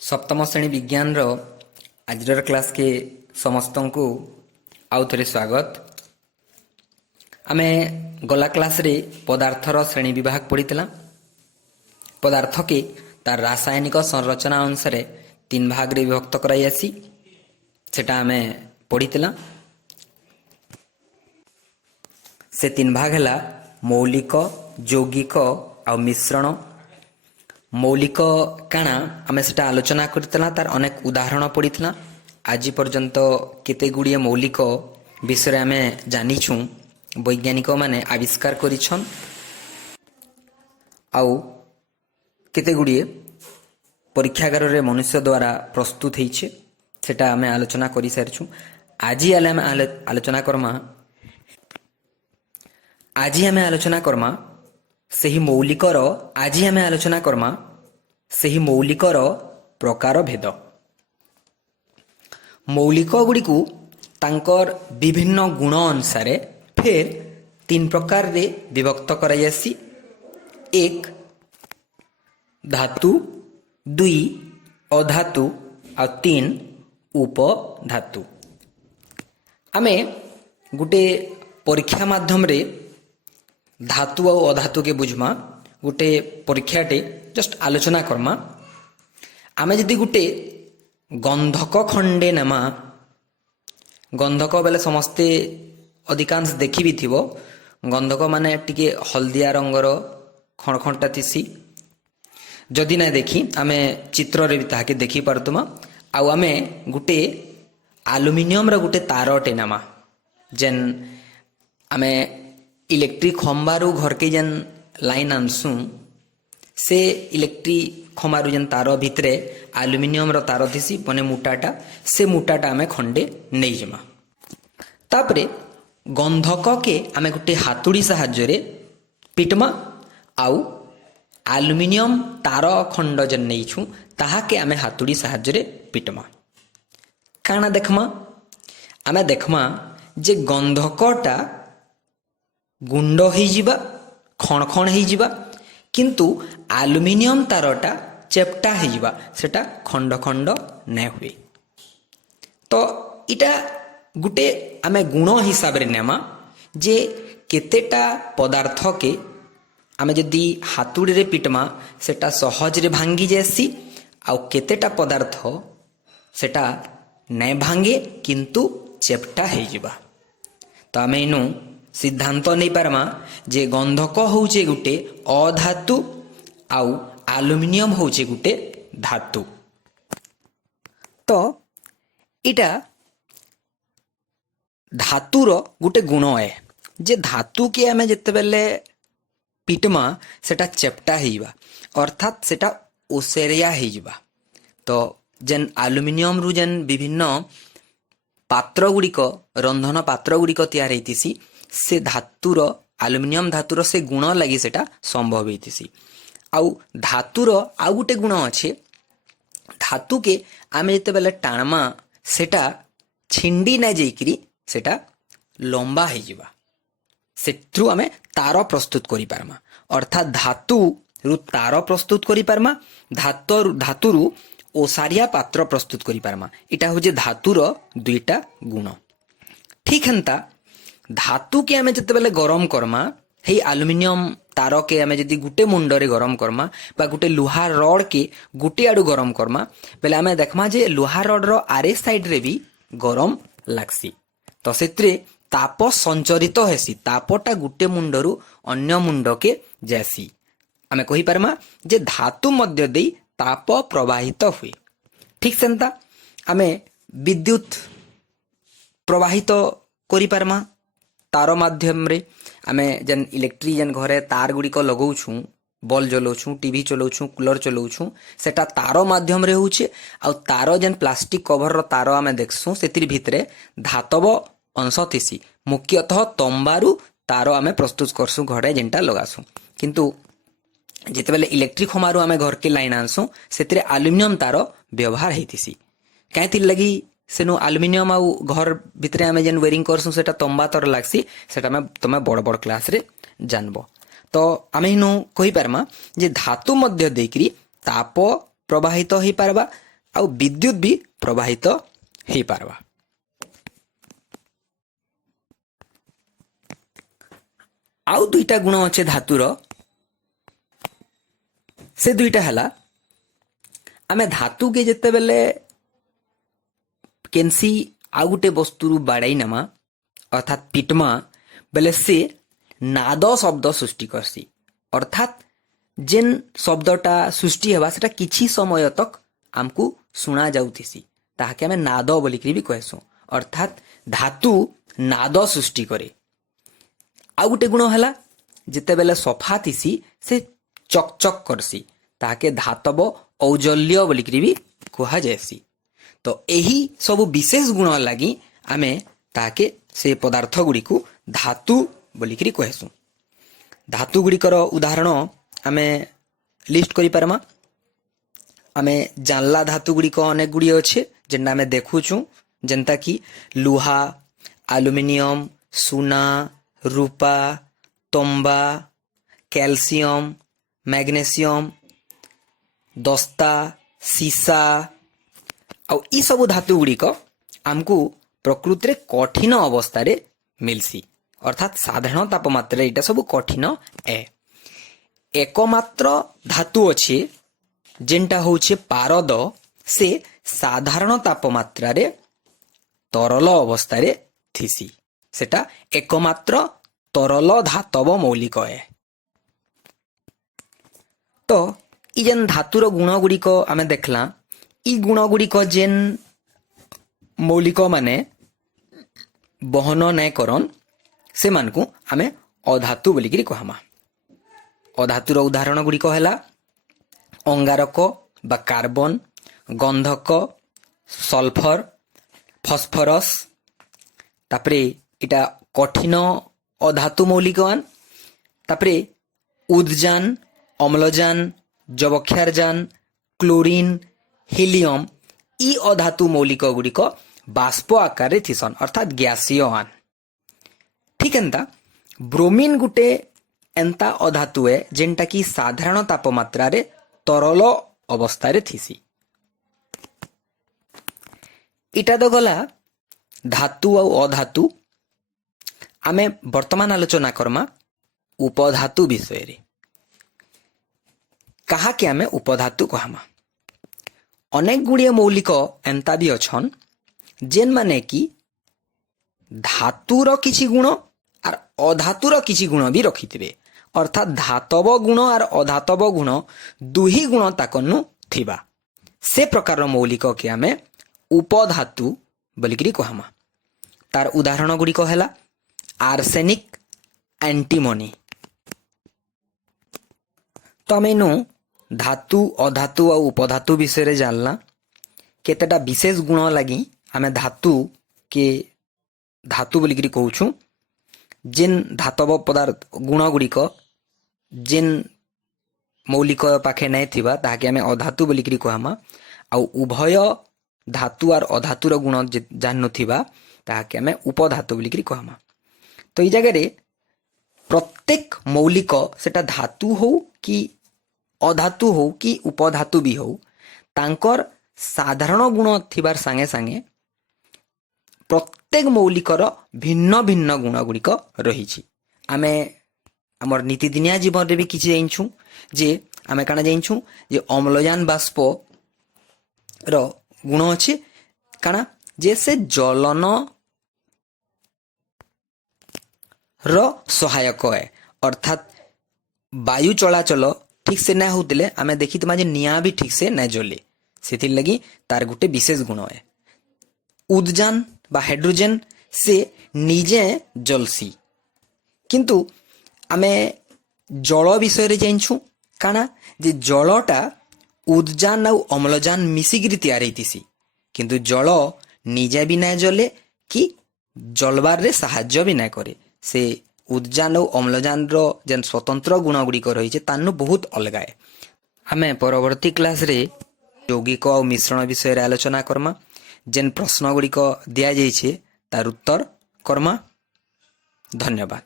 सप्तम श्रेणी विज्ञान रो आजर क्लास के समस्त को आउ थे स्वागत। आमे गला क्लास रे पदार्थर श्रेणी विभाग पढ़ीला। पदार्थ के तार रासायनिक संरचना अनुसार तीन भाग रे विभक्त कराई सेटा आमे पढ़ीला। से तीन भाग है मौलिक, यौगिक आ मिश्रण। मौलिक काना आमे सेटा आलोचना करतला, तार अनेक उदाहरण पड़ीथला। आज पर्यंत केते गुड़िए मौलिक विषय आमे जानिछु, वैज्ञानिक माने आविष्कार करिछन आउ केते गुड़िए परीक्षागार रे मनुष्य द्वारा प्रस्तुत होइछे, सेटा आमे आलोचना करि सारिछु। आज आमे आलोचना करमा सही मौलिकर प्रकार भेद। मौलिक गुड़ी को तांकर विभिन्न गुण अनुसार फिर तीन प्रकार रे विभक्त कराई। एक धातु, दुई अधातु आ तीन उपधातु। आमे गुटे परीक्षा माध्यम रे धातु और अधातु के बुझमा गोटे परीक्षाटे जस्ट आलोचना करमा। आमे यदि गोटे गंधक खंडे नेमा, गंधक बेले समस्ते अधिकांश देखि भी थिबो, गंधक माने टिके हल्दिया रंगर खणखणटा थिसी। जदि ना देखी आमे चित्र रे भी ताके देखि पारतुमा। आउ आमे गोटे एल्युमिनियम रा गोटे तारटे नेमा, जेन आमे इलेक्ट्रिक खंबारू घर के जेन लाइन आनसु, से इलेक्ट्रिक खंबारू जेन तार भितरे एल्युमिनियम रो तार थिसी पने मुटाटा, से मुटाटा आमे खंडे नहीं जमा। तापरे गंधक के आमे गोटे हातुड़ी साहाय्य रे पिटमा, आउ एल्युमिनियम तार खंड जेन नहीं छु ताहा के आमे हातुड़ी साहाय्य रे पिटमा। काना देखमा, आमे देखमा जे गंधकटा गुंड हो जावा, खण खण हो जावा, किंतु एल्युमिनियम तारटा चेप्टा हो जावा, सेटा खंड खंड न हुए। तो इटा गुटे आमे गुण हिसाब रे नेमा जे केतेटा पदार्थ के आमे जदि हातुड़ी रे पिटमा सेटा सहज रे भांगी जासी, आउ केतेटा पदार्थ सेटा न भांगे किंतु चेप्टा हो जावा। तो आमे इनु सिद्धांत नहीं पारमा जे गंधक होचे गुटे अधातु आउ एल्युमिनियम होचे गुटे धातु। तो इटा धातुर गुटे गुण है जे धातु के आमे जते बेले पिटमा सेटा चेप्टा हेइबा, अर्थात सेटा ओसेरिया हेइबा। तो जेन एल्युमिनियम रु जेन विभिन्न पात्र गुड़िक, रंधन पात्र गुड़िक तैयार हेतिसी, से धातुर एल्युमिनियम धातुर से गुण लगी सेटा संभव हेतिसी। आउ धातुर आउ गुटे गुण अच्छे, धातु के आमे जते बेले टाणमा सेटा छिंडी ना जाइकरी सेटा लंबा हो जावा, सेथ्रु आमे तार प्रस्तुत करि पारमा। अर्थात धातु रु तार प्रस्तुत करि पारमा, धातुरु ओसारिया पात्र प्रस्तुत करि पारमा। इटा होजे धातुर दुईटा गुण। ठीक हेंता धातु के आमे जते बेले गरम करमा, हे एल्युमिनियम तार के आमे जदि गुटे मुंडरे गरम करमा बा गुटे लुहा रड के गुटे आडू गरम करमा, बेले आमे देखमा जे लुहा रड रो आरे साइड रे भी गरम लागसी। तो सेत्रे ताप संचरित हेसी, तापटा गुटे मुंडरू अन्य मुंड के जैसी। आमे कहि पारमा जे धातु मध्य देई ताप प्रवाहित हुए। ठीक सेंता आमे विद्युत प्रवाहित करि पारमा तार माध्यम रे। आमे जेन इलेक्ट्रिक जेन घरे तार गुड़ी को लगौछु, बल्ब जलाउछु, टीवी चलाउछु, कूलर चलाउछु, सेटा तार माध्यम रे होउछे। आ तार जेन प्लास्टिक कवर रो तार आमे देखसु, सेतिर भितरे धातव अंश थिसी। मुख्यतः तंबारू तार आमे प्रस्तुत करसु घरे जेनटा लगासु, किंतु जेते बेले इलेक्ट्रिक खमारू आमे घर के लाइन आनसु, सेतिर एल्युमिनियम तार व्यवहार हेतिसी। काहेतिर लगी सेनु एल्युमिनियम आउ घर भितरे आमे जेन वेरिंग करसु सेटा तंबा तर लागसी, सेटा में तमे बड़ बड़ क्लास रे जानबो। तो आमे हिनु कहि पारमा जे धातु मध्य देकरी ताप प्रवाहित हो पारबा, आउ विद्युत भी प्रवाहित हो पारबा। आउ दुईटा गुण अच्छे धातुर, से दुईटा हला आमे धातु के जेते बेले केनसी आउ गुटे वस्तु बाड़ाई नमा अर्थात पिटमा बेले से नाद शब्द सृष्टि करसी। अर्थात जेन शब्दटा सृष्टि हेबा सेटा किछि समय तक आमको सुना जाउथिसी, ताहाके आमे नाद बोलिकरी भी कहसु। अर्थात धातु नाद सृष्टि करे। आउ गुटे गुण हला जेते बेले सफा थिसी से चकचक करसी, ताहाके धातव औजल्य बोलिकरी भी कहा जायसी। तो यही सब विशेष गुण लगी आमे ताके से पदार्थ गुड़ी को धातु बोलिकरी कहसु। धातु गुड़िकर उदाहरण आमे लिस्ट करि पारमा। आमे जानला धातु गुड़िक अनेक गुड़ी अच्छे जेनटा आमे देखुछु, जेनता कि लुहा, एल्युमिनियम, सुना, रूपा, तंबा, कैल्शियम, मैग्नेशियम, दस्ता, सीसा। आउ ई सब धातु गुड़िक आमको प्रकृति कठिन अवस्था रे मिलसी। अर्थात साधारण तापमात्रा इटा सब कठिन ए। एकमात्र धातु अच्छे जेनटा होचे पारद, से साधारण तापमात्रा रे तरल अवस्था रे थिसी। सेटा एकमात्र तरल धातव मौलिक ए। तो ई जेन धातुर गुण गुड़िक आमे देखला, ई गुण गुड़िक जेन मौलिक माने बहन नाय करन से मानकु आमे अधातु बोलिकरी कहमा। अधातुर उदाहरण गुड़िक हैला अंगारक बा कार्बन, गंधक, सल्फर, फस्फरस। तापरे इटा कठिन अधातु मौलिकवान। तापरे उदजान, अम्लजान, जबक्षारजान, क्लोरीन, हिलियम, ई अधातु मौलिक गुड़िक बाष्प आकार रे थिसन, अर्थात गैसीयवान। ठीक एंता ब्रोमीन गुटे एंता अधातु है जेनटा कि साधारण तापमात्रा रे तरल अवस्था रे थिसी। इटा तो गला धातु और अधातु। आमे वर्तमान आलोचना करमा उपधातु विषय रे। कहा के आमे उपधातु कहमा। अनेक गुड़िया मौलिक एंता भी अछन जेन माने कि धातुर किछि गुण और अधातुर किछि गुण भी रखिथिबे। अर्थात धातव गुण और अधातव गुण दुही गुण ताकनु थिबा। से प्रकार मौलिक के आमे उपधातु बोलिकरी कहमा। तार उदाहरण गुड़िक हैला आर्सेनिक, एंटीमनी। तो आमे नु धातु, अधातु और उपधातु विषय रे जानला। केतेटा विशेष गुण लगी आमे धातु के धातु बोलिकरी कहूछु। जेन धातव पदार्थ गुण गुड़िक जेन मौलिक पाखे नहीं थिबा ताके आमे अधातु बोलिकरी कहमा। आउ उभय धातु और अधातुर गुण जान थिबा ताके आमे उपधातु बोलिकरी कहमा। तो ई जगह रे प्रत्येक मौलिक सेटा धातु हो कि अधातु हो कि उपधातु भी हो, तांकर साधारण गुण थिबार संगे संगे प्रत्येक मौलिकर भिन्न भिन्न गुण गुड़िक रही। आमे आमर नीतिदिनिया जीवन रे भी किछि जाइछु जे आमे काना जाइछु जे अम्लजान बाष्प रो गुण अछि काना जे से ज्वलन रो सहायक है। अर्थात वायु चलाचल ठीक से ना होतिले आमे देखितमा जे निया भी ठीक से ना जले, सेथिर लगी तार गुटे विशेष गुण है। उदजान बा हाइड्रोजन से निजे जलसी, किंतु आमे जल विषय रे जाइछु काना जे जलटा उदजान और अम्लजान मिसिगिरी तैयार होतीसी, किंतु जल निजे भी ना जले कि जलबार रे साहाय्य भी ना करे। से उदजान और अम्लजान रो जेन स्वतंत्र गुण गुड़िक रही तानु बहुत अलग है। आमे परवर्ती क्लास रे यौगिक और मिश्रण विषय रे आलोचना करमा। जेन प्रश्न गुड़िक दिया जाइछे तार उत्तर करमा। धन्यवाद।